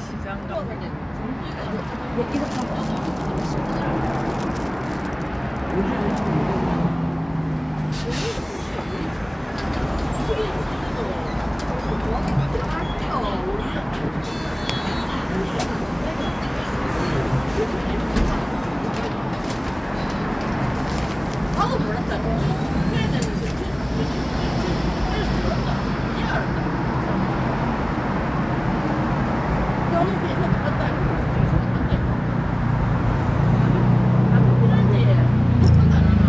시장 가면 이렇게 하면 나도 몰랐다. 그래야 되는데. 몰랐다. 이해 알았다. 너무 계속 갔다 계속 갔다. 나도 필요한지 못한다 안 하나.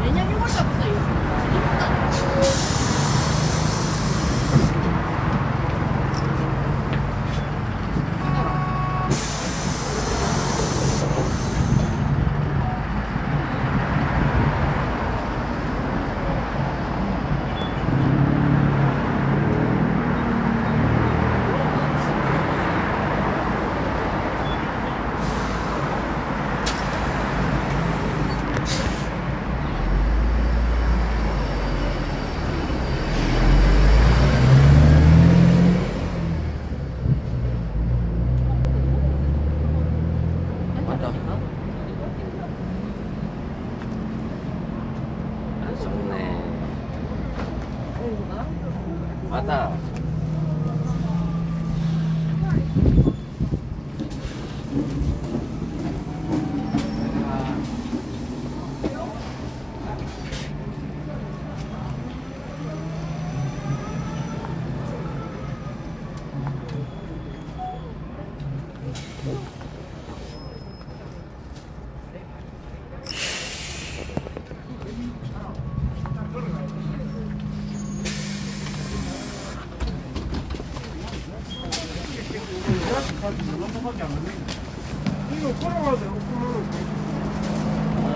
내년 6월달부터 이거 못한다. 맞다. 안 속네. 맞다.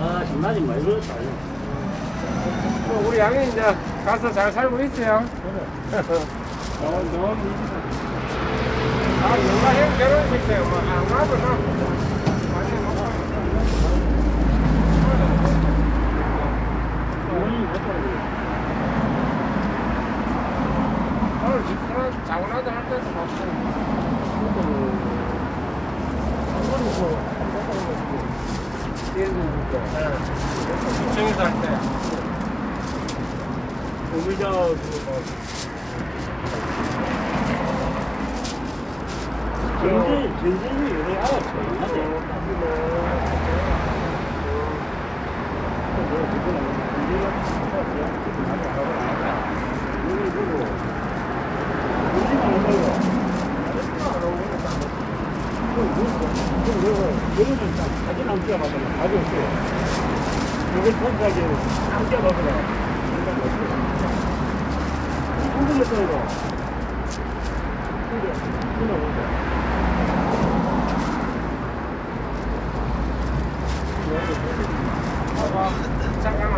아, 신나지 많이 걸렸다. 우리 양이 이제 가서 잘 살고 있어요. 아, 누가 형 결혼식 때, 뭐, 안 가도 나. 많이 먹어. 오늘 집사람 자고나도 할 때도 먹고. 시청에서 할 때. 의자, 전쟁이 요새 알았죠. 사진 안 찍어봤더니 답이 없어요. 이걸 통과하게 안 찍어봤더니 생각이 없어요. 한국에서 이거. 잠깐만.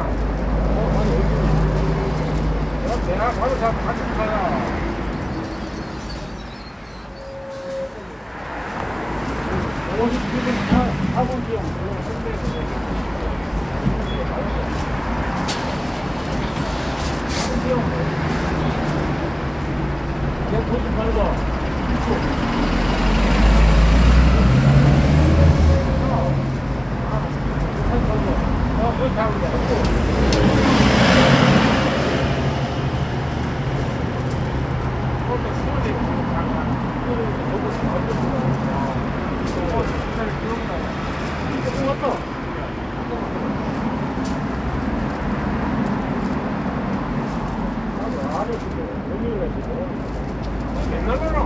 내가 바로 같이 가자. 옛날에는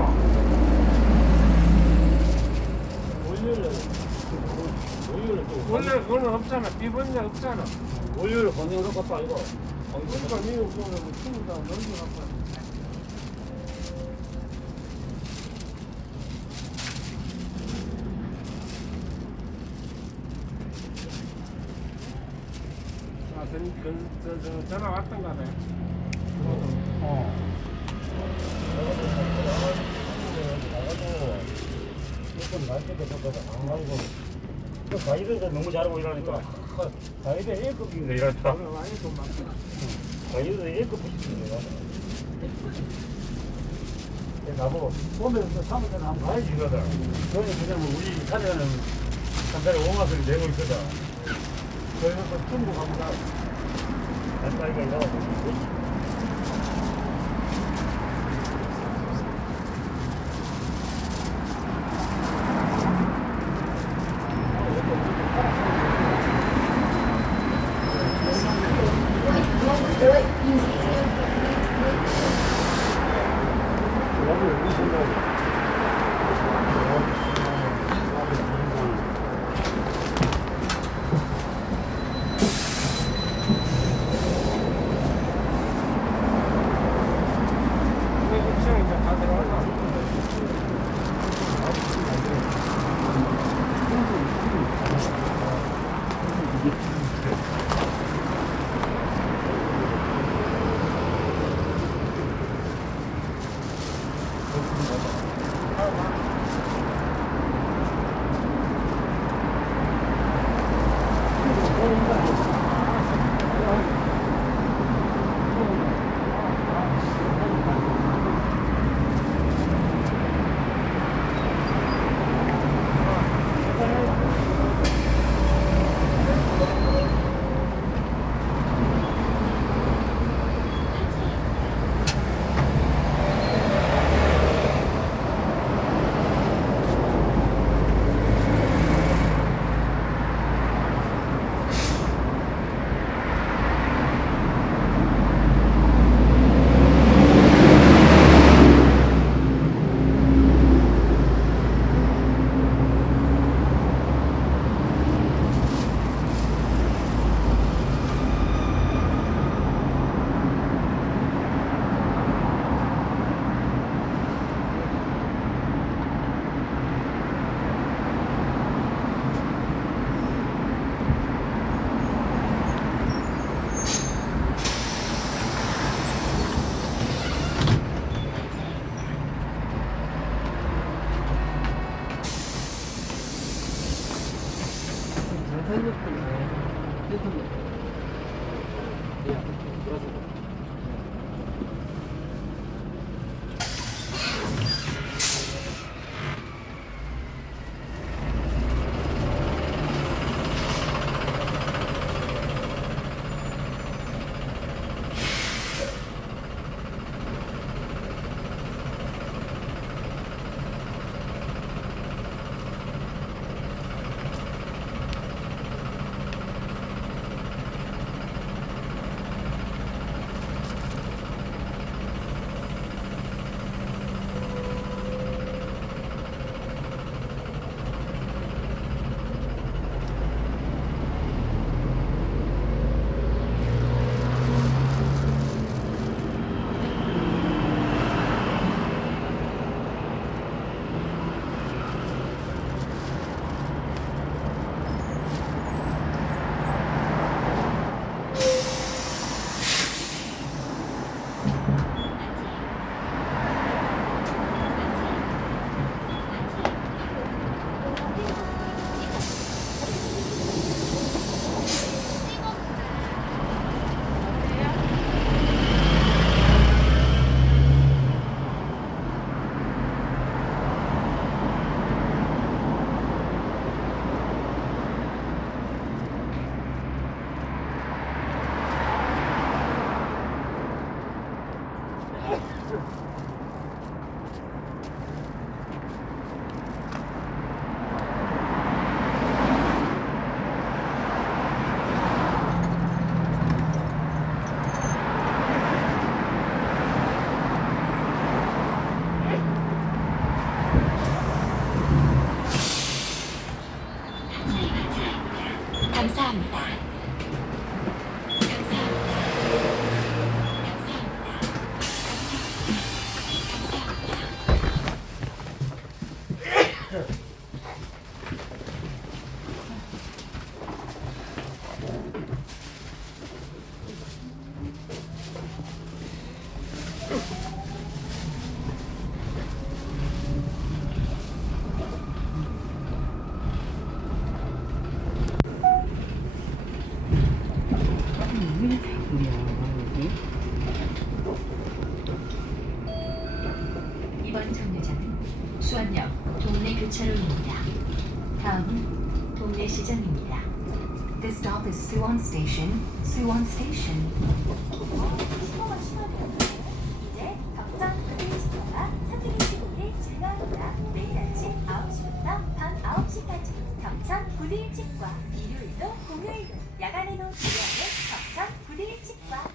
원래 그거는 없잖아. 비번이 없잖아. 월요일에 건너는 것도 아니고. 그러니까 니가 그거는 뭐 친구가 넘겨갖고. 아, 전화 왔던가 봐. 가이드가 너무 잘하고 이러니까 가이드 A급인데 이러니까 많이 돈 많구나. 가이드 A급 붙이는 거야. 나보고 보면서 사무실 한번 가야지 이거든. 그거는 그냥 뭐 우리 자네는 한 달에 5만원을 내고 있거든. 그래서 또 중국 한번 가. 간다니까 이러고. 시장 이제 다 들어왔나? 수원역 동네 교차로입니다. 다음은 동네 시장입니다. This stop is Suwon Station. Suwon Station. 신호가 심하네요. 이제 덕전 부대찌개가 365일 증가합니다. 매일 아침 9시부터 밤 9시까지 덕전 부대찌개과 일요일도 공휴일도 야간에도 진행하는 덕전 부대찌개과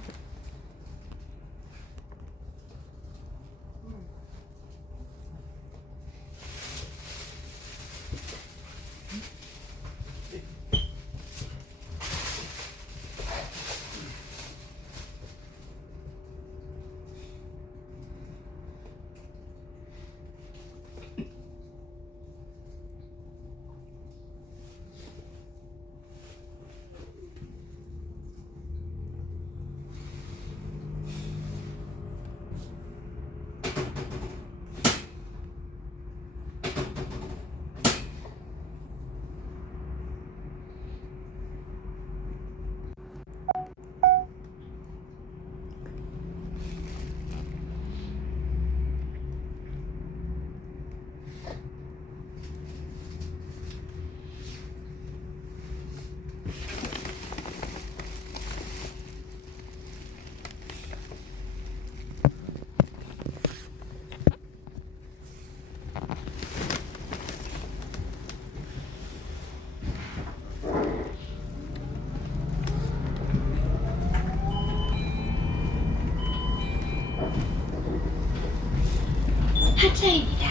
하차입니다.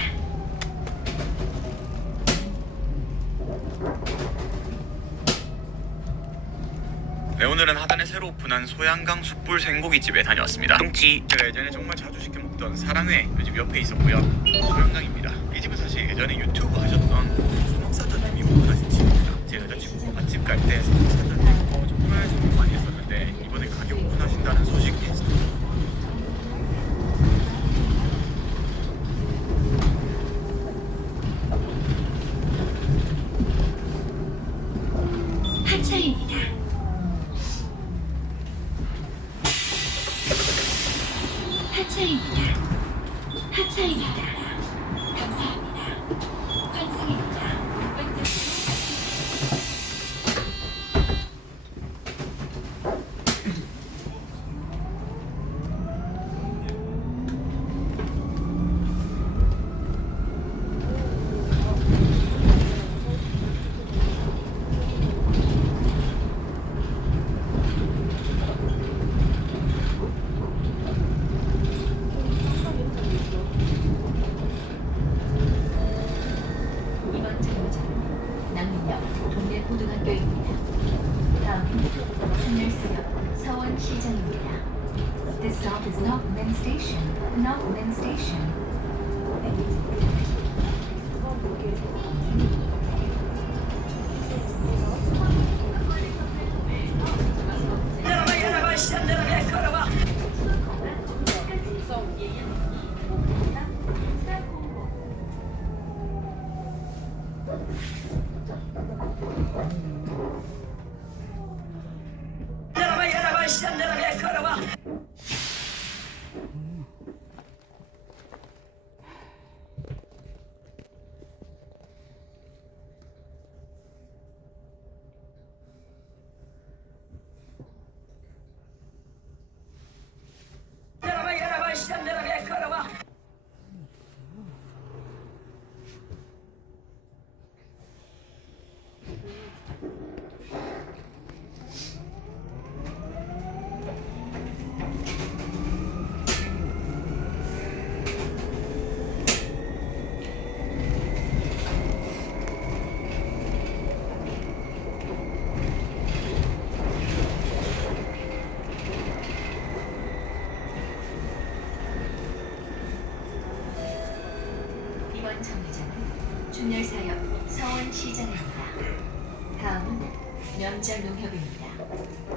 네, 오늘은 하단에 새로 오픈한 소양강 숯불 생고기집에 다녀왔습니다. 똥치 제가 예전에 정말 자주 시켜 먹던 사랑회 요즘 옆에 있었고요. 소양강입니다. 이 집은 사실 예전에 유튜브 하셨던 소막사장님이 오픈하신 집입니다. 제 여자친구가 맛집 갈 때 소막사장님 거 정말 많이 했었는데 이번에 가게 오픈하신다는 소식이 있습니다. 하차입니다. 하차입니다. 하차입니다. 감사합니다. 환승입니다. 이번 정거장은 남민역 동래고등학교입니다. 다음은 신일수역 서원시장입니다. This stop is Nokmen Station. Nokmen Station. 이번 정류장은 준열사역 서원시장입니다. 다음은 면자농협입니다.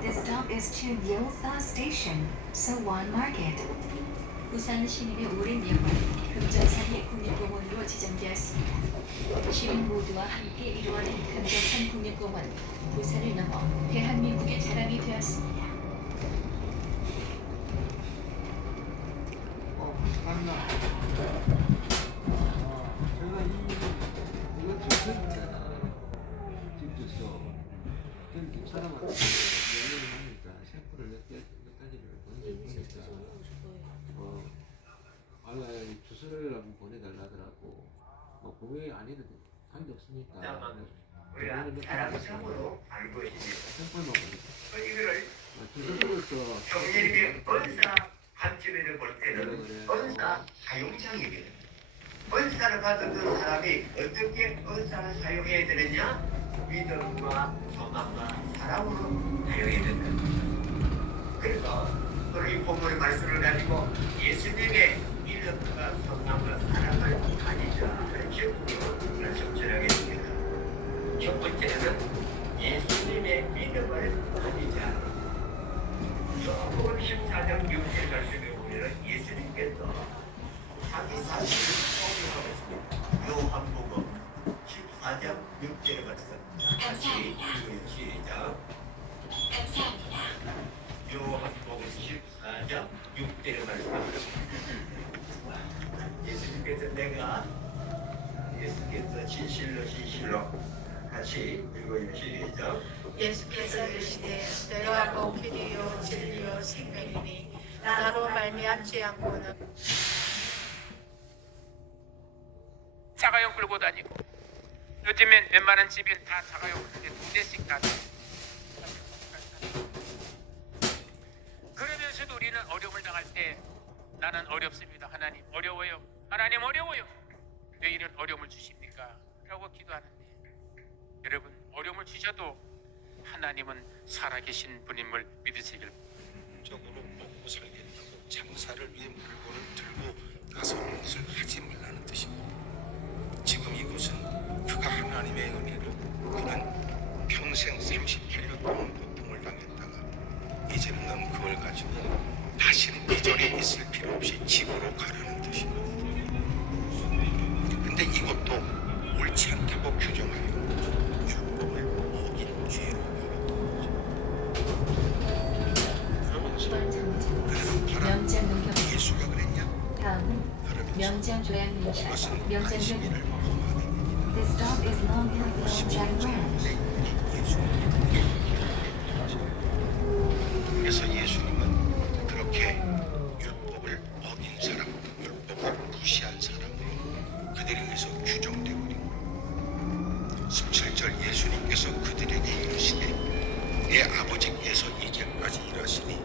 This stop is Chunyeolsa Station, Sowon Market. 부산 시민의 오랜 영원 금정산의 국립공원으로 지정되었습니다. 시민 모두와 함께 이루어진 금정산 국립공원, 부산을 넘어 대한민국의 자랑이 되었습니다. 맞나? 사람한테 연락을 하니까 샘플을 몇 가지를 보내주니까 주소를 한번 보내달라더라고. 뭐 분명히 아니도 관계 없으니까 우리가 사람으로 알고 있습니다. 샘플만 보내줘. 이거를 주소로서 경리님이 언사 관점에서 볼 때는 언사 사용장이거든. 언사를 받은 사람이 어떻게 언사를 사용해야 되느냐? 믿음과 소망과 사랑으로 사용해야 된다. 그래서 오늘 이 본문의 말씀을 가지고 예수님의 믿음과 소망과 사랑을 가지자. 기억으로 말씀 전하겠습니다. 첫 번째는 예수님의 믿음을 가지자. 요한복음 14장 6절 말씀에 보면 예수님께서 자기 자신을 소개하고 있습니다. 요한복음 14장 6절의 말씀 같이 읽어요. 시작. 요한복음 14장 6절의 말씀. 예수께서 진실로 같이 읽어요. 시작. 예수께서 이르시되 내가 곧 길이요 진리요 생명이니 나로 말미암지 않고는 자가용 끌고 다니고 요즘엔 웬만한 집엔 다 자가용 근데 2대씩 다 그러면서도 우리는 어려움을 당할 때 나는 어렵습니다. 하나님 어려워요. 하나님 어려워요. 왜 이런 어려움을 주십니까? 라고 기도하는데 여러분 어려움을 주셔도 하나님은 살아계신 분임을 믿으시길 적으로 먹고 살겠다고 장사를 위해 물건을 들고 나서는 것을 하지 말라는 뜻이고 지금 이곳은 그가 하나님의 은혜로 그는 평생 38년 동안 고통을 당했다가 이제는 넌 그걸 가지고 다시는 이 자리에 있을 필요 없이 집으로 가라는 뜻이고 근데 이것도 옳지 않다고 규정하여 율법을 어긴 죄로 명장 농협 예수가 그랬냐? 다음은 명장 조양민차 이것은 명장 관심이를 동 범하는 This dog is long haired 명장 brand. 그래서 예수님은 그렇게 율법을 어긴 사람, 율법을 무시한 사람으로 그들에 의해서 규정되고 17절 예수님께서 그들에게 이르시되 내 아버지께서 이제까지 일하시니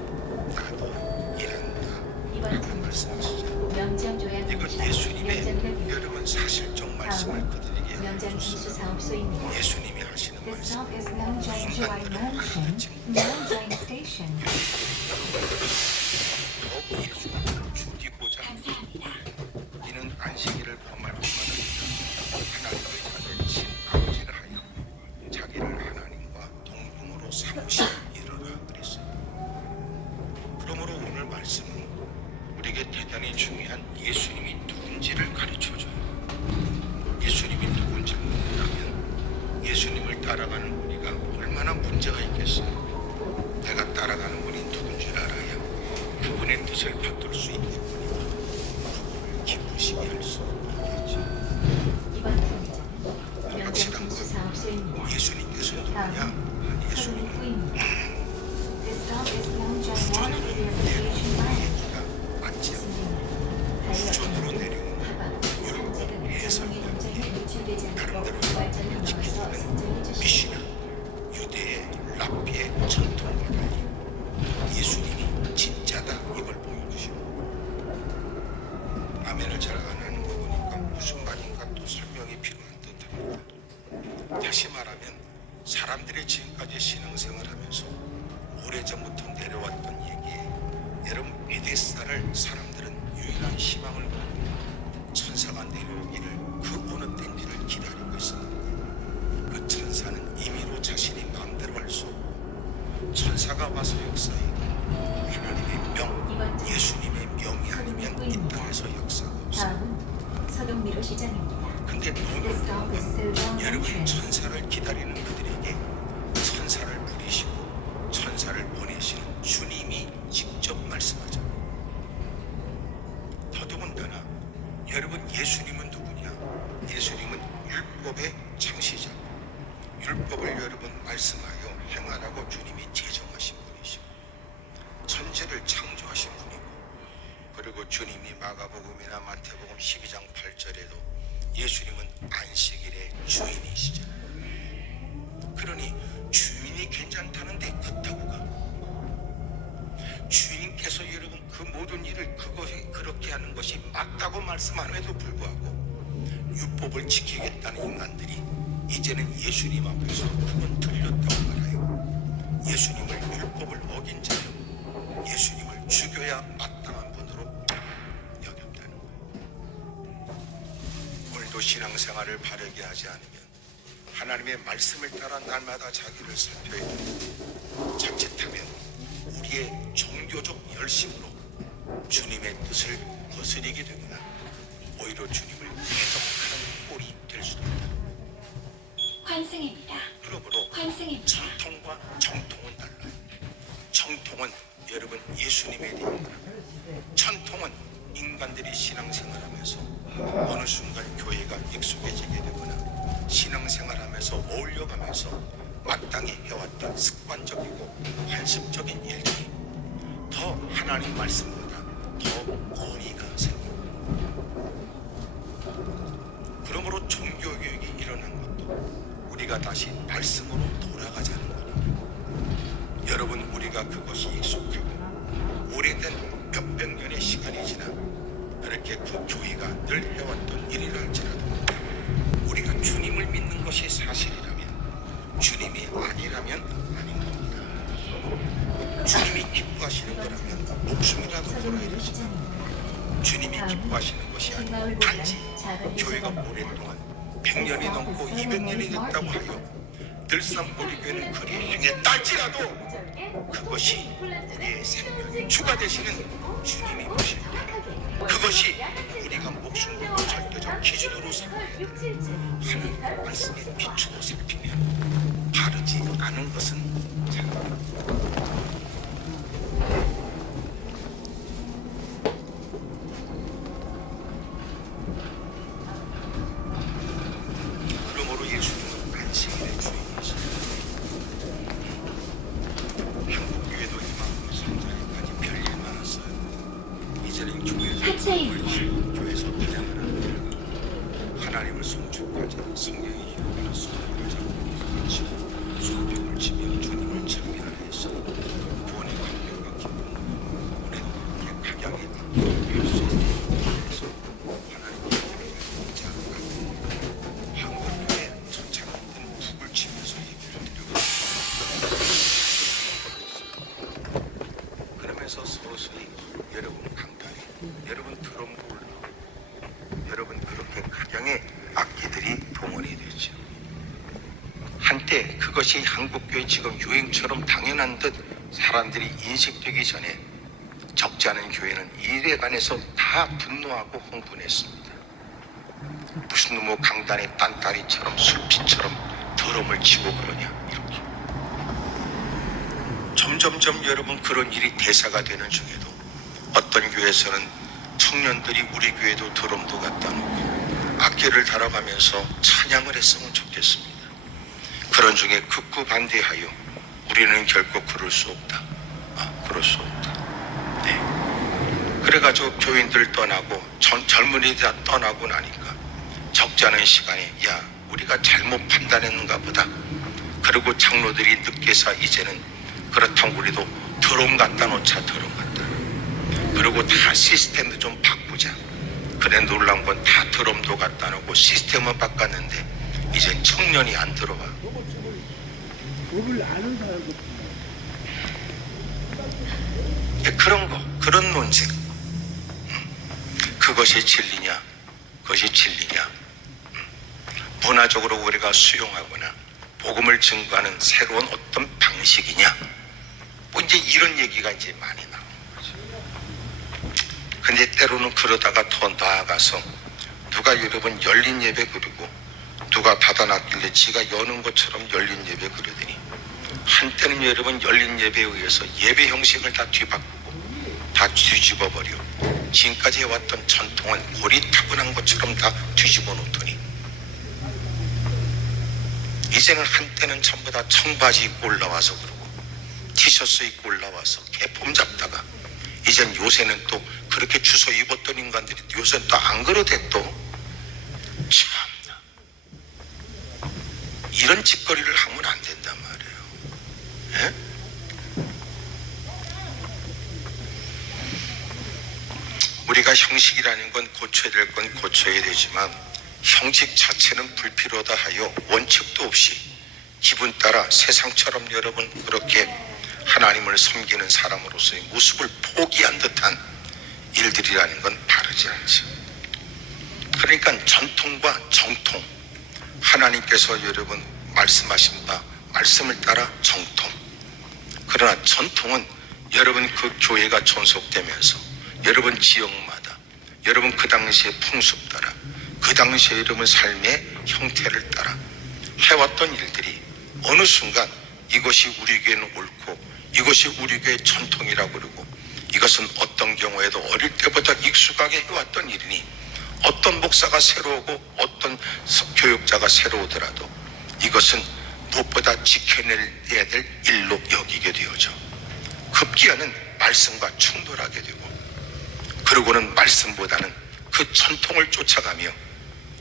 나도 일한다 라고 말씀하시죠. 명장 이건 조양민차 예수님의 명장 여러분 사실적 말씀을 그들에게 명장 기수 알려줬어요. 사업소입니다. 예수님이 하시는 This 말씀 stop is 명장 Joy Mansion, Menjang Station. 더욱 예수를 죽이고자 이는 안식일을 범할 뿐만 아니라 하나님의 자녀이신 아버지를 하여 자기를 하나님과 동등으로 삼으신 일이라 그랬어요. 그러므로 오늘 말씀은 우리에게 대단히 중요한 예수님이 누군지를 가르쳐줘요. 예수님이 누군지를 모른다면 예수님을 따라가는 우리가 얼마나 문제가 있겠어요. 내가 따라가는 분이 누군 줄 알아야 그분의 뜻을 받들 수 있는 분이고 그분을 기쁘시게 할 수 있겠죠. 이번 통장 명장 기수 사업소입니다. 예수님께서 누구냐? 다음은 예수님은 서른구입니다. This stop is 명장 Water 주전으로 Purification Plant. 얘기가 맞지 않고 주전으로 내려오는 율법 해석이라는 게 나름대로 지키는 미시나 유대의 랍비의 전통과 달리 예수님이 진짜다 이걸 보여주시고 아멘을 잘 안 하는 거 보니까 무슨 말인가 또 설명이 필요한 듯합니다. 다시 말하면 사람들이 지금까지 신앙생활을 하면서 오래전부터 내려왔던 얘기에 여러분 에데사를 사람들은 유일한 희망을 갖고 천사가 내려오기를 그 어느 때인지를 기다리고 있었는데 그 천사는 임의로 자신이 마음대로 할 수 없고 천사가 와서 역사하고 하나님의 명, 예수님의 명이 아니면 이 땅에서 역사가 없어요. 다음은 서동미로 시장입니다. 근데 This stop is 오늘 Silver 여러분 Mansion. 천사를 기다리는 그들에게 천사를 부리시고 천사를 보내시는 주님이 직접 말씀하죠. 더더군다나 여러분 예수님은 누구냐? 예수님은 율법의 창시자. 율법을 여러분 말씀하여 행하라고 주님이 제정하신 분이시고 천지를 창조하신 분이고, 그리고 주님이 마가복음이나 마태복음 12장 8절에도 예수님은 안식일의 주인이시잖아요. 그러니 주인이 괜찮다는데 어떻다고 가? 주인께서 여러분 그 모든 일을 그렇게 하는 것이 맞다고 말씀함에도 불구하고 율법을 지키겠다는 인간들이 이제는 예수님 앞에서 그건 틀렸다고 말해요. 예수님을 율법을 어긴 자요, 예수님을 죽여야 마땅한 분으로 여겼다는 거예요. 오늘도 신앙생활을 바르게 하지 않으면 하나님의 말씀을 따라 날마다 자기를 살펴야 되고, 자칫하면 우리의 종교적 열심으로 주님의 뜻을 거스리게 되거나 오히려 주님을 대적하는 꼴이 될 수도 있다. 환승입니다. 그러므로 환승입니다. 전통과 정통은 달라요. 정통은 여러분 예수님에 대한 거라. 전통은 인간들이 신앙생활하면서 어느 순간 교회가 익숙해지게 되거나 신앙생활하면서 어울려가면서 마땅히 해왔던 습관적이고 관습적인 일들이 더 하나님 말씀보다 더 권위가 생깁니다. 그러므로 종교교육이 일어난 것도 우리가 다시 말씀으로 돌아가자는 겁니다. 여러분, 우리가 그것이 익숙하고 오래된 몇백 년의 시간이 지나 그렇게 그 교회가 늘 해왔던 일이라 할지라도 우리가 주님을 믿는 것이 사실이라면, 주님이 아니라면 아닌 겁니다. 주님이 기뻐하시는 거라면 목숨이라도 걸어야 되지만 주님이 기뻐하시는 것이 아니고 단지 교회가 오랫동안 100년이 넘고 200년이 됐다고 하여 늘상 우리 교회는 그리 행했다 할지라도 그것이 우리의 생명 주가 되시는 주님이 오실 때 그것이 우리가 목숨 걸고 절대적 기준으로 삼아야 하는 말씀에 비추고 살피면 바르지 않은 것은 잘 그러므로 예수님은 안식일의 주인이시다. 한국교회도 이만큼 성장에까지 별일 많았어요. 이제는 교회에서 찬양을 하는 하나님을 송축하자, 성령의 힘으로 소리를 잡고 외치고 소병을 치며 주님을 찬미하라 했으니 구원의 감격과 기쁨 우리도 각양의 감격을 수 있도록 해서 하나님의 교회가 자라가고 한국교회 천창했던 북을 치면서 예배를 드리고 그러면서 서서히 여러분 강단에 여러분 드럼도 올라오고 여러분 그렇게 각양의 악기들이 동원이 되죠. 한때 그것이 한국교회 지금 유행처럼 당연한 듯 사람들이 인식되기 전에 적지 않은 교회는 일에 관해서 다 분노하고 흥분했습니다. 무슨 뭐 강단의 딴따리처럼 술피처럼 드럼을 치고 그러냐 이렇게. 점점점 여러분 그런 일이 대사가 되는 중에도 어떤 교회에서는 청년들이 우리 교회도 드럼도 갖다 놓고 악기를 달아가면서 찬양을 했으면 좋겠습니다. 그런 중에 극구 반대하여 우리는 결코 그럴 수 없다. 그럴 수 없다. 네. 그래가지고 교인들 떠나고 젊은이들 다 떠나고 나니까 적지 않은 시간에 야 우리가 잘못 판단했는가 보다. 그리고 장로들이 늦게서 이제는 그렇다면 우리도 드럼 갖다 놓자 드럼 갖다. 그리고 다 시스템도 좀 바꾸자. 그래 놀란 건 다 드럼도 갖다 놓고 시스템은 바꿨는데 이제 청년이 안 들어와. 그런 거, 그런 논쟁. 그것이 진리냐, 그것이 진리냐. 문화적으로 우리가 수용하거나 복음을 증거하는 새로운 어떤 방식이냐. 뭐 이제 이런 얘기가 이제 많이 나오는 거죠. 근데 때로는 그러다가 더 나아가서 누가 여러분 열린 예배 그리고 누가 닫아놨길래 지가 여는 것처럼 열린 예배 그러더니 한때는 여러분 열린 예배에 의해서 예배 형식을 다 뒤바꾸고 다 뒤집어버려 지금까지 해왔던 전통은 고리타분한 것처럼 다 뒤집어 놓더니 이제는 한때는 전부 다 청바지 입고 올라와서 그러고 티셔츠 입고 올라와서 개폼 잡다가 이젠 요새는 또 그렇게 주워 입었던 인간들이 요새는 또 안 그러대 또. 참나. 이런 짓거리를 하면 안 된단 말이에요. 예? 우리가 형식이라는 건 고쳐야 될 건 고쳐야 되지만 형식 자체는 불필요하다 하여 원칙도 없이 기분 따라 세상처럼 여러분 그렇게 하나님을 섬기는 사람으로서의 모습을 포기한 듯한 일들이라는 건 바르지 않지. 그러니까 전통과 정통, 하나님께서 여러분 말씀하신 바 말씀을 따라 정통. 그러나 전통은 여러분 그 교회가 존속되면서 여러분 지역마다 여러분 그 당시의 풍습 따라 그 당시의 여러분 삶의 형태를 따라 해왔던 일들이 어느 순간 이것이 우리 교회는 옳고 이것이 우리 교회의 전통이라고 그러고 이것은 어떤 경우에도 어릴 때부터 익숙하게 해왔던 일이니 어떤 목사가 새로 오고 어떤 교육자가 새로 오더라도 이것은 무엇보다 지켜내야 될 일로 여기게 되어져 급기야는 말씀과 충돌하게 되고 그리고는 말씀보다는 그 전통을 쫓아가며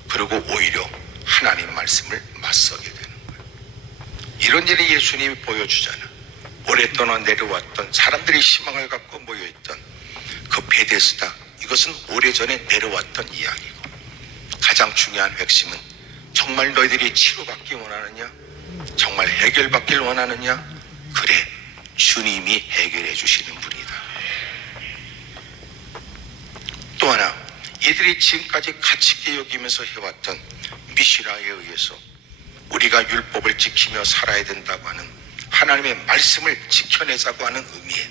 그리고 오히려 하나님 말씀을 맞서게 되는 거예요. 이런 일이 예수님이 보여주잖아. 오랫동안 내려왔던 사람들이 희망을 갖고 모여있던 그 베데스다, 이것은 오래전에 내려왔던 이야기고 가장 중요한 핵심은 정말 너희들이 치료받기 원하느냐? 정말 해결받길 원하느냐? 그래, 주님이 해결해 주시는 분이다. 또 하나, 이들이 지금까지 가치있게 여기면서 해왔던 미시라에 의해서 우리가 율법을 지키며 살아야 된다고 하는 하나님의 말씀을 지켜내자고 하는 의미에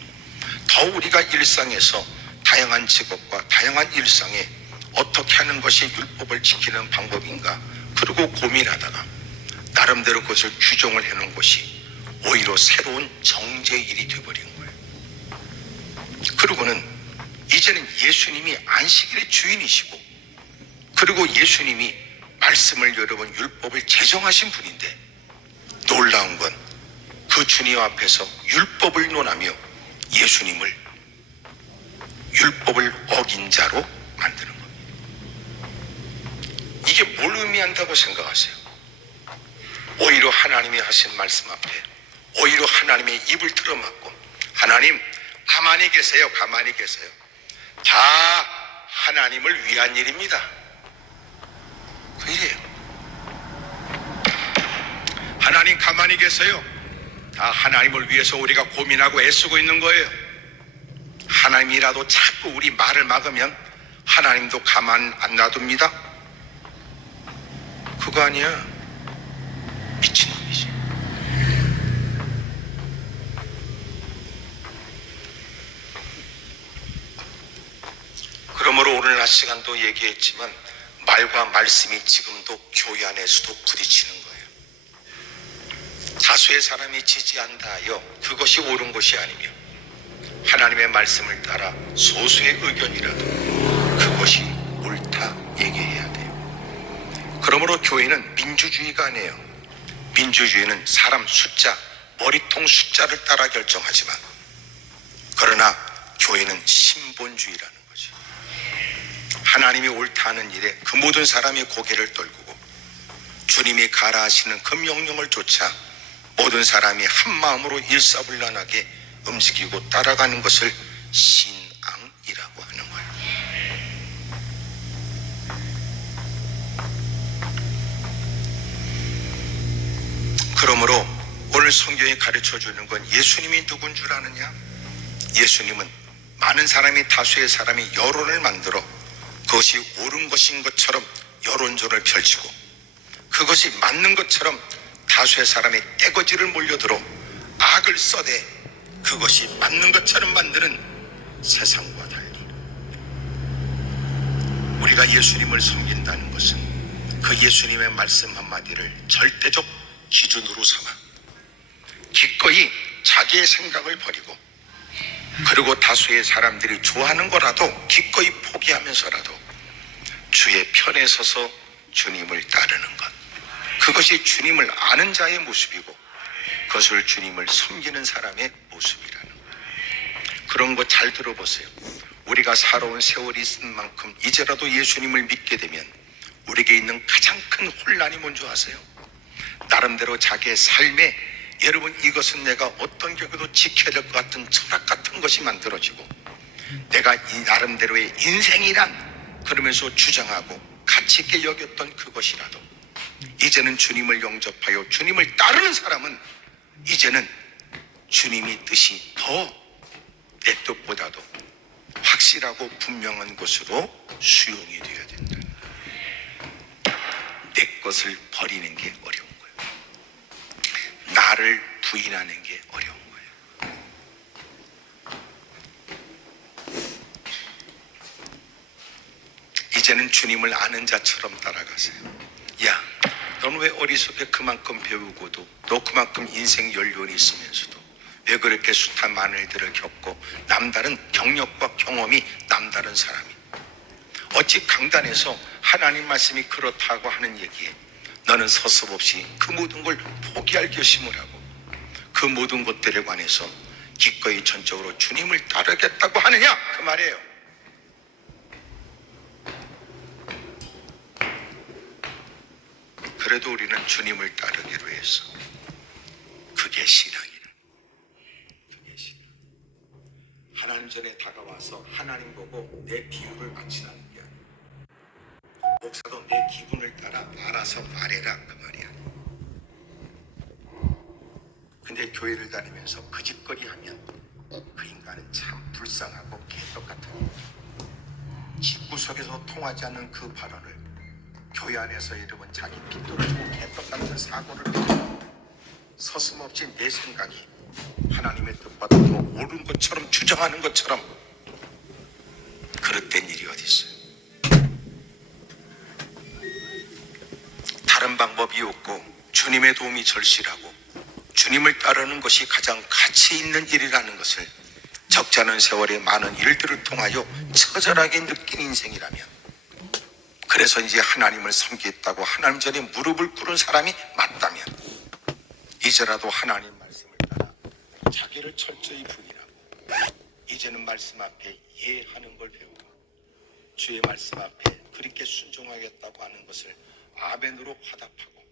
더 우리가 일상에서 다양한 직업과 다양한 일상에 어떻게 하는 것이 율법을 지키는 방법인가 그리고 고민하다가 나름대로 그것을 규정을 해놓은 것이 오히려 새로운 정죄의 일이 되어버린 거예요. 그리고는 이제는 예수님이 안식일의 주인이시고 그리고 예수님이 말씀을 여러분 율법을 제정하신 분인데 놀라운 건 그 주님 앞에서 율법을 논하며 예수님을 율법을 어긴 자로 만드는 겁니다. 이게 뭘 의미한다고 생각하세요? 오히려 하나님이 하신 말씀 앞에 오히려 하나님의 입을 틀어막고 하나님 가만히 계세요. 가만히 계세요. 다 하나님을 위한 일입니다. 그 일이에요. 하나님 가만히 계세요. 다 하나님을 위해서 우리가 고민하고 애쓰고 있는 거예요. 하나님이라도 자꾸 우리 말을 막으면 하나님도 가만 안 놔둡니다. 그거 아니야. 미친놈이지. 그러므로 오늘 낮 시간도 얘기했지만 말과 말씀이 지금도 교회 안에서도 부딪히는 거예요. 다수의 사람이 지지한다 하여 그것이 옳은 것이 아니며 하나님의 말씀을 따라 소수의 의견이라도 그것이 옳다 얘기해야 돼요. 그러므로 교회는 민주주의가 아니에요. 민주주의는 사람 숫자, 머리통 숫자를 따라 결정하지만 그러나 교회는 신본주의라는 거지. 하나님이 옳다 하는 일에 그 모든 사람이 고개를 떨구고 주님이 가라 하시는 그 명령을 쫓아 모든 사람이 한 마음으로 일사불란하게 움직이고 따라가는 것을 신앙이라고 하는 거예요. 그러므로 오늘 성경이 가르쳐주는 건 예수님이 누군 줄 아느냐? 예수님은 많은 사람이 다수의 사람이 여론을 만들어 그것이 옳은 것인 것처럼 여론전을 펼치고 그것이 맞는 것처럼 다수의 사람이 떼거지를 몰려들어 악을 써대 그것이 맞는 것처럼 만드는 세상과 달리 우리가 예수님을 섬긴다는 것은 그 예수님의 말씀 한마디를 절대적 기준으로 삼아 기꺼이 자기의 생각을 버리고 그리고 다수의 사람들이 좋아하는 거라도 기꺼이 포기하면서라도 주의 편에 서서 주님을 따르는 것, 그것이 주님을 아는 자의 모습이고 그것을 주님을 섬기는 사람의 모습이라는 거예요. 그런 거 잘 들어보세요. 우리가 살아온 세월이 있은 만큼 이제라도 예수님을 믿게 되면 우리에게 있는 가장 큰 혼란이 뭔지 아세요? 나름대로 자기의 삶에 여러분 이것은 내가 어떤 경우도 지켜야 될 것 같은 철학 같은 것이 만들어지고 내가 이 나름대로의 인생이란 그러면서 주장하고 가치 있게 여겼던 그것이라도 이제는 주님을 영접하여 주님을 따르는 사람은 이제는 주님이 뜻이 더 내 뜻보다도 확실하고 분명한 것으로 수용이 되어야 된다. 내 것을 버리는 게 어려운 거예요. 나를 부인하는 게 어려운 거예요. 이제는 주님을 아는 자처럼 따라가세요. 야, 넌 왜 어리석게 그만큼 배우고도 너 그만큼 인생 연륜이 있으면서도 왜 그렇게 숱한 만일들을 겪고 남다른 경력과 경험이 남다른 사람이 어찌 강단에서 하나님 말씀이 그렇다고 하는 얘기에 너는 서슴없이 그 모든 걸 포기할 결심을 하고 그 모든 것들에 관해서 기꺼이 전적으로 주님을 따르겠다고 하느냐 그 말이에요. 그래도 우리는 주님을 따르기로 해서 그게 신앙이라. 그게 신앙. 하나님 전에 다가와서 하나님 보고 내 비유를 바치라는 게 아니야. 목사도 내 기분을 따라 알아서 말해라 그 말이야. 근데 교회를 다니면서 그 짓거리 하면 그 인간은 참 불쌍하고 개떡 같은 집구석에서 통하지 않는 그 발언을 교회 안에서 여러분 자기 핏도를 주고 개떡 같은 사고를 서슴없이 내 생각이 하나님의 뜻보다 더 옳은 것처럼 주장하는 것처럼 그릇된 일이 어디 있어요? 다른 방법이 없고 주님의 도움이 절실하고 주님을 따르는 것이 가장 가치 있는 일이라는 것을 적지 않은 세월의 많은 일들을 통하여 처절하게 느낀 인생이라면 그래서 이제 하나님을 섬기겠다고 하나님 전에 무릎을 꿇은 사람이 맞다면 이제라도 하나님 말씀을 따라 자기를 철저히 부인하고 이제는 말씀 앞에 예하는 걸 배우고 주의 말씀 앞에 그렇게 순종하겠다고 하는 것을 아멘으로 화답하고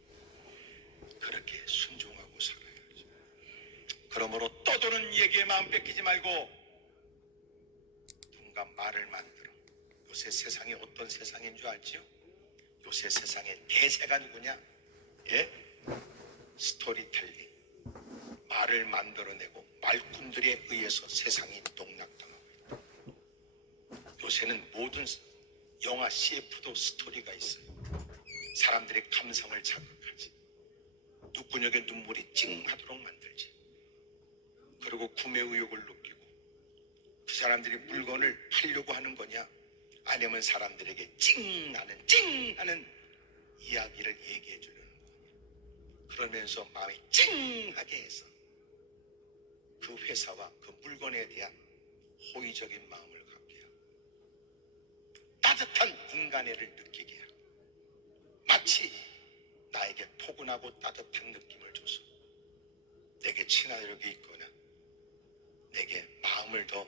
그렇게 순종하고 살아야죠. 그러므로 떠도는 얘기에 마음 뺏기지 말고 누군가 말을 만들어 요새 세상이 어떤 세상인 줄 알지요? 요새 세상의 대세가 누구냐? 예? 스토리텔링. 말을 만들어내고 말꾼들에 의해서 세상이 농락당하고 있다. 요새는 모든 영화 CF도 스토리가 있어요. 사람들의 감성을 자극하지. 눈구녕에 눈물이 찡하도록 만들지. 그리고 구매 의욕을 느끼고 그 사람들이 물건을 팔려고 하는 거냐? 아니면 사람들에게 찡하는 이야기를 얘기해 주려는 거야. 그러면서 마음이 찡하게 해서 그 회사와 그 물건에 대한 호의적인 마음을 갖게 하고 따뜻한 인간애를 느끼게 하고 마치 나에게 포근하고 따뜻한 느낌을 줘서 내게 친화력이 있거나 내게 마음을 더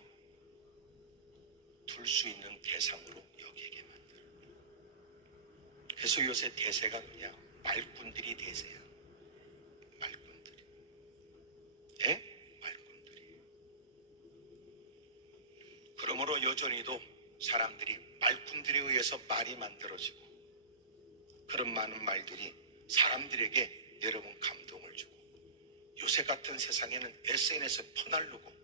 둘 수 있는 대상으로 여기게 만들어. 그래서 요새 대세가 뭐냐? 말꾼들이 대세야. 말꾼들이. 예? 말꾼들이. 그러므로 여전히도 사람들이 말꾼들에 의해서 말이 만들어지고 그런 많은 말들이 사람들에게 여러분 감동을 주고 요새 같은 세상에는 SNS에 퍼날르고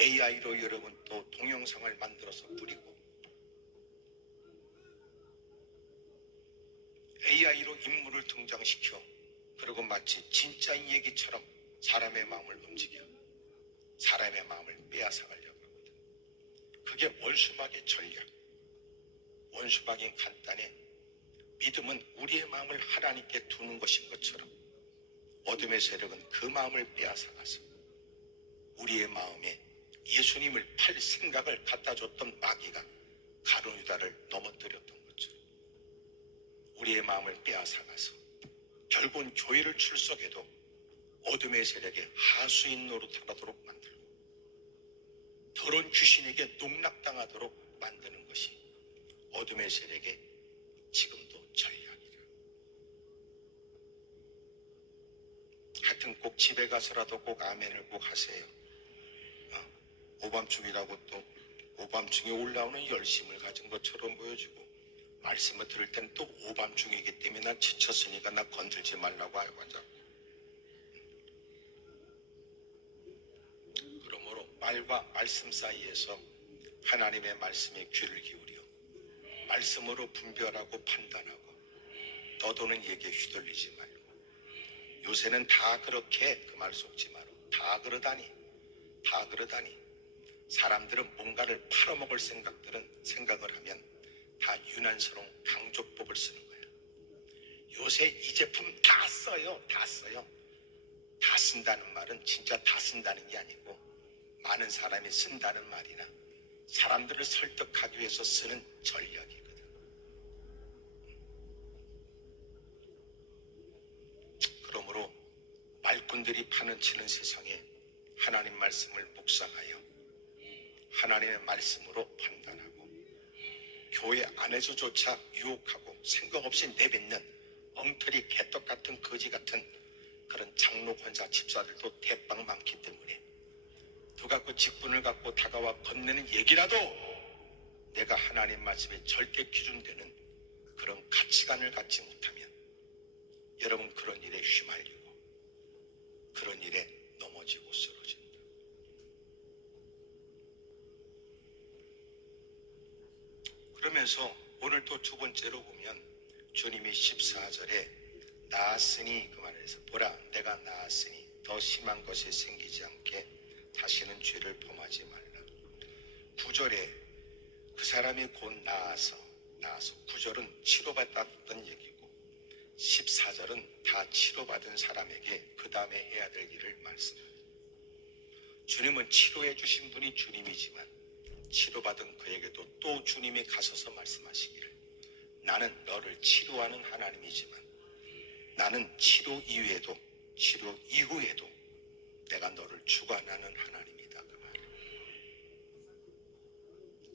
AI로 여러분 또 동영상을 만들어서 뿌리고 AI로 인물을 등장시켜 그리고 마치 진짜인 얘기처럼 사람의 마음을 움직여 사람의 마음을 빼앗아가려고 하거든. 그게 원수막의 전략. 원수막인 간단해. 믿음은 우리의 마음을 하나님께 두는 것인 것처럼 어둠의 세력은 그 마음을 빼앗아가서 우리의 마음에 예수님을 팔 생각을 갖다 줬던 마귀가 가룟유다를 넘어뜨렸던 것처럼 우리의 마음을 빼앗아가서 결국은 교회를 출석해도 어둠의 세력에 하수인 노릇하도록 만들고 더러운 귀신에게 농락당하도록 만드는 것이 어둠의 세력의 지금도 전략이라. 하여튼 꼭 집에 가서라도 꼭 아멘을 꼭 하세요. 오밤중이라고 또 오밤중에 올라오는 열심을 가진 것처럼 보여지고 말씀을 들을 때는 또 오밤중이기 때문에 난 지쳤으니까 나 건들지 말라고 알고 앉아. 그러므로 말과 말씀 사이에서 하나님의 말씀에 귀를 기울여 말씀으로 분별하고 판단하고 떠도는 얘기에 휘둘리지 말고 요새는 다 그렇게 그 말 속지 마라. 다 그러다니 사람들은 뭔가를 팔아먹을 생각을 하면 다 유난스러운 강조법을 쓰는 거야. 요새 이 제품 다 써요. 다 쓴다는 말은 진짜 다 쓴다는 게 아니고 많은 사람이 쓴다는 말이나 사람들을 설득하기 위해서 쓰는 전략이거든. 그러므로 말꾼들이 파는치는 세상에 하나님 말씀을 묵상하여 하나님의 말씀으로 판단하고 교회 안에서조차 유혹하고 생각 없이 내뱉는 엉터리 개떡 같은 거지 같은 그런 장로 권사 집사들도 대빵 많기 때문에 누가 그 직분을 갖고 다가와 건네는 얘기라도 내가 하나님 말씀에 절대 기준되는 그런 가치관을 갖지 못하면 여러분 그런 일에 휘말리고 그런 일에 넘어지고 쓰러진다. 그러면서 오늘 또 두 번째로 보면 주님이 14절에 나았으니 그 말에서 보라 내가 나았으니 더 심한 것이 생기지 않게 다시는 죄를 범하지 말라. 9절에 그 사람이 곧 나아서 9절은 치료받았던 얘기고 14절은 다 치료받은 사람에게 그 다음에 해야 될 일을 말씀합니다. 주님은 치료해 주신 분이 주님이지만 치료받은 그에게도 또 주님이 가셔서 말씀하시기를 나는 너를 치료하는 하나님이지만 나는 치료 이후에도 내가 너를 주관하는 하나님이다. 그 말이에요.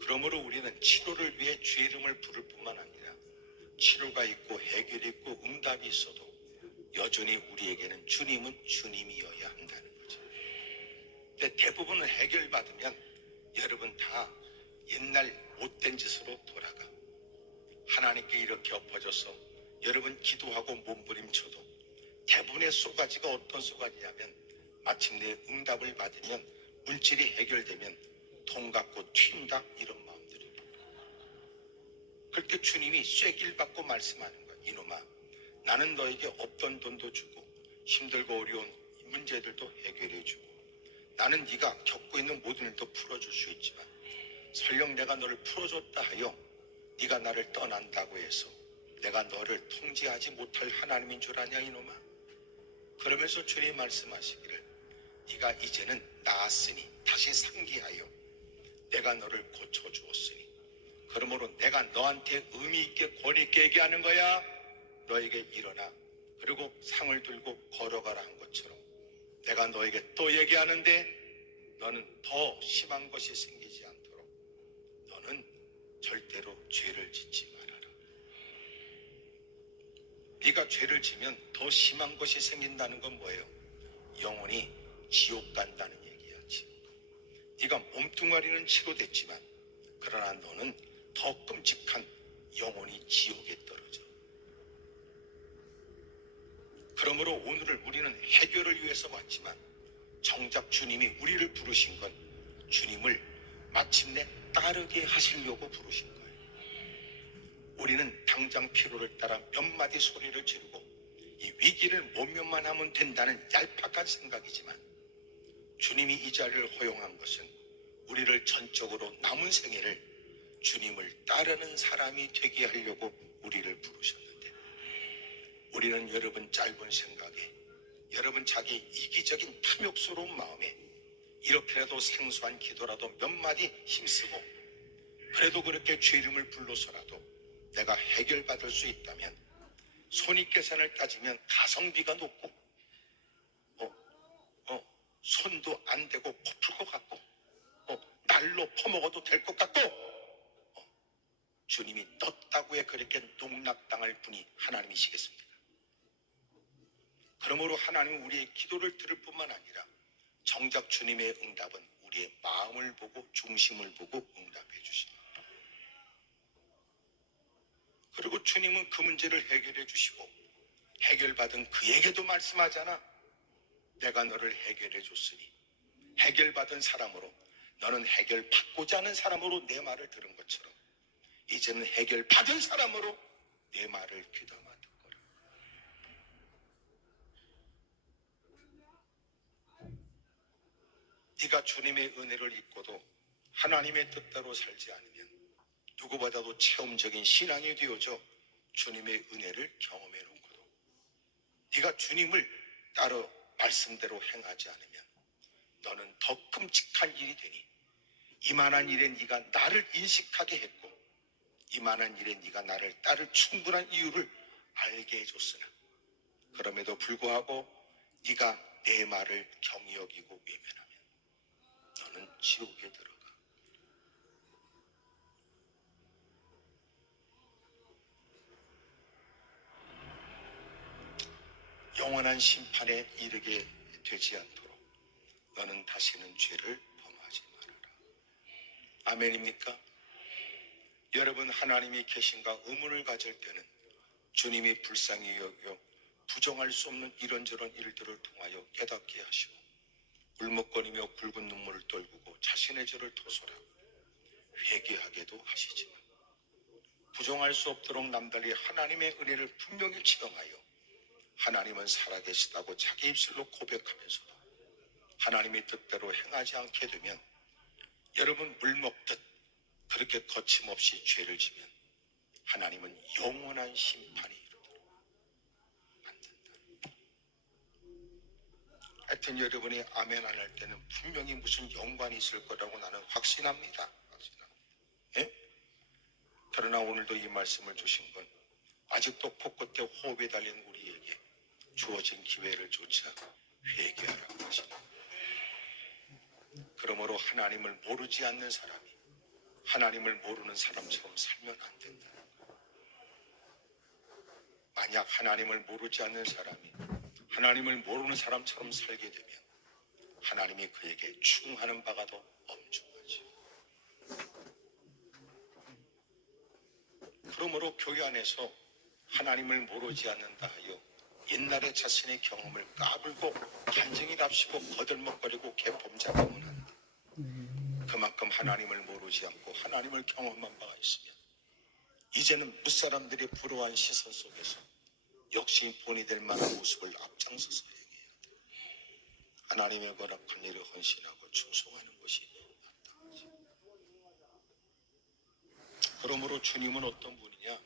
그러므로 우리는 치료를 위해 주의 이름을 부를 뿐만 아니라 치료가 있고 해결이 있고 응답이 있어도 여전히 우리에게는 주님은 주님이어야 한다는 거죠. 근데 대부분은 해결받으면 여러분 다 옛날 못된 짓으로 돌아가. 하나님께 이렇게 엎어져서 여러분 기도하고 몸부림쳐도 대부분의 쏘가지가 어떤 쏘가지냐면 마침내 응답을 받으면 문질이 해결되면 돈 갖고 튄다 이런 마음들이. 그렇게 주님이 쐐기를 받고 말씀하는 거야. 이놈아 나는 너에게 없던 돈도 주고 힘들고 어려운 문제들도 해결해 주고 나는 네가 겪고 있는 모든 일도 풀어줄 수 있지만 설령 내가 너를 풀어줬다 하여 네가 나를 떠난다고 해서 내가 너를 통제하지 못할 하나님인 줄 아냐 이놈아. 그러면서 주님이 말씀하시기를 네가 이제는 나았으니 다시 상기하여 내가 너를 고쳐주었으니 그러므로 내가 너한테 의미 있게 권위 있게 얘기하는 거야. 너에게 일어나 그리고 상을 들고 걸어가라 한 것처럼 내가 너에게 또 얘기하는데 너는 더 심한 것이 생기지 않도록 너는 절대로 죄를 짓지 말아라. 네가 죄를 지면 더 심한 것이 생긴다는 건 뭐예요? 영혼이 지옥 간다는 얘기야. 지옥. 네가 몸뚱아리는 치료됐지만 그러나 너는 더 끔찍한 영혼이 지옥에 떨어져. 그러므로 오늘을 우리는 해결을 위해서 왔지만 정작 주님이 우리를 부르신 건 주님을 마침내 따르게 하시려고 부르신 거예요. 우리는 당장 필요를 따라 몇 마디 소리를 지르고 이 위기를 모면만 하면 된다는 얄팍한 생각이지만 주님이 이 자리를 허용한 것은 우리를 전적으로 남은 생애를 주님을 따르는 사람이 되게 하려고 우리를 부르셨는데 우리는 여러분 짧은 생각에 여러분 자기 이기적인 탐욕스러운 마음에 이렇게라도 생소한 기도라도 몇 마디 힘쓰고 그래도 그렇게 죄 이름을 불러서라도 내가 해결받을 수 있다면 손익계산을 따지면 가성비가 높고 손도 안 대고 고플 것 같고 날로 퍼먹어도 될 것 같고 주님이 떴다고에 그렇게 농락당할 분이 하나님이시겠습니까? 그러므로 하나님은 우리의 기도를 들을 뿐만 아니라 정작 주님의 응답은 우리의 마음을 보고 중심을 보고 응답해 주십니다. 그리고 주님은 그 문제를 해결해 주시고 해결받은 그에게도 말씀하잖아. 내가 너를 해결해 줬으니 해결받은 사람으로 너는 해결받고자 하는 사람으로 내 말을 들은 것처럼 이제는 해결받은 사람으로 내 말을 귀담아 듣거라. 네가 주님의 은혜를 잊고도 하나님의 뜻대로 살지 않으면 누구보다도 체험적인 신앙이 되어져 주님의 은혜를 경험해 놓고도 네가 주님을 따로 말씀대로 행하지 않으면 너는 더 끔찍한 일이 되니 이만한 일에 네가 나를 인식하게 했고 이만한 일에 네가 나를 따를 충분한 이유를 알게 해줬으나 그럼에도 불구하고 네가 내 말을 경히 여기고 외면하면 너는 지옥에 들어가. 영원한 심판에 이르게 되지 않도록 너는 다시는 죄를 범하지 말아라. 아멘입니까? 여러분, 하나님이 계신가 의문을 가질 때는 주님이 불쌍히 여겨 부정할 수 없는 이런저런 일들을 통하여 깨닫게 하시고 울먹거리며 굵은 눈물을 떨구고 자신의 죄를 토설하고 회개하게도 하시지만 부정할 수 없도록 남달리 하나님의 은혜를 분명히 체험하여 하나님은 살아계시다고 자기 입술로 고백하면서도 하나님의 뜻대로 행하지 않게 되면 여러분 물먹듯 그렇게 거침없이 죄를 지면 하나님은 영원한 심판이 이르도록 만든다. 하여튼 여러분이 아멘 안 할 때는 분명히 무슨 연관이 있을 거라고 나는 확신합니다. 예? 그러나 오늘도 이 말씀을 주신 건 아직도 코끝에 호흡이 달린 우리에게 주어진 기회를 조차 회개하라고 하십니다. 그러므로 하나님을 모르지 않는 사람이 하나님을 모르는 사람처럼 살면 안 된다. 만약 하나님을 모르지 않는 사람이 하나님을 모르는 사람처럼 살게 되면 하나님이 그에게 충하는 바가 더 엄중하지. 그러므로 교회 안에서 하나님을 모르지 않는다 하여 옛날의 자신의 경험을 까불고 간증이랍시고 거들먹거리고 개폼잡음은 한다. 그만큼 하나님을 모르지 않고 하나님을 경험한 바가 있으면 이제는 무사람들이 부러워한 시선 속에서 역시 본이 될 만한 모습을 앞장서서 행해야 돼. 하나님의 거룩한 일에 헌신하고 충성하는 것이 마땅하지. 그러므로 주님은 어떤 분이냐?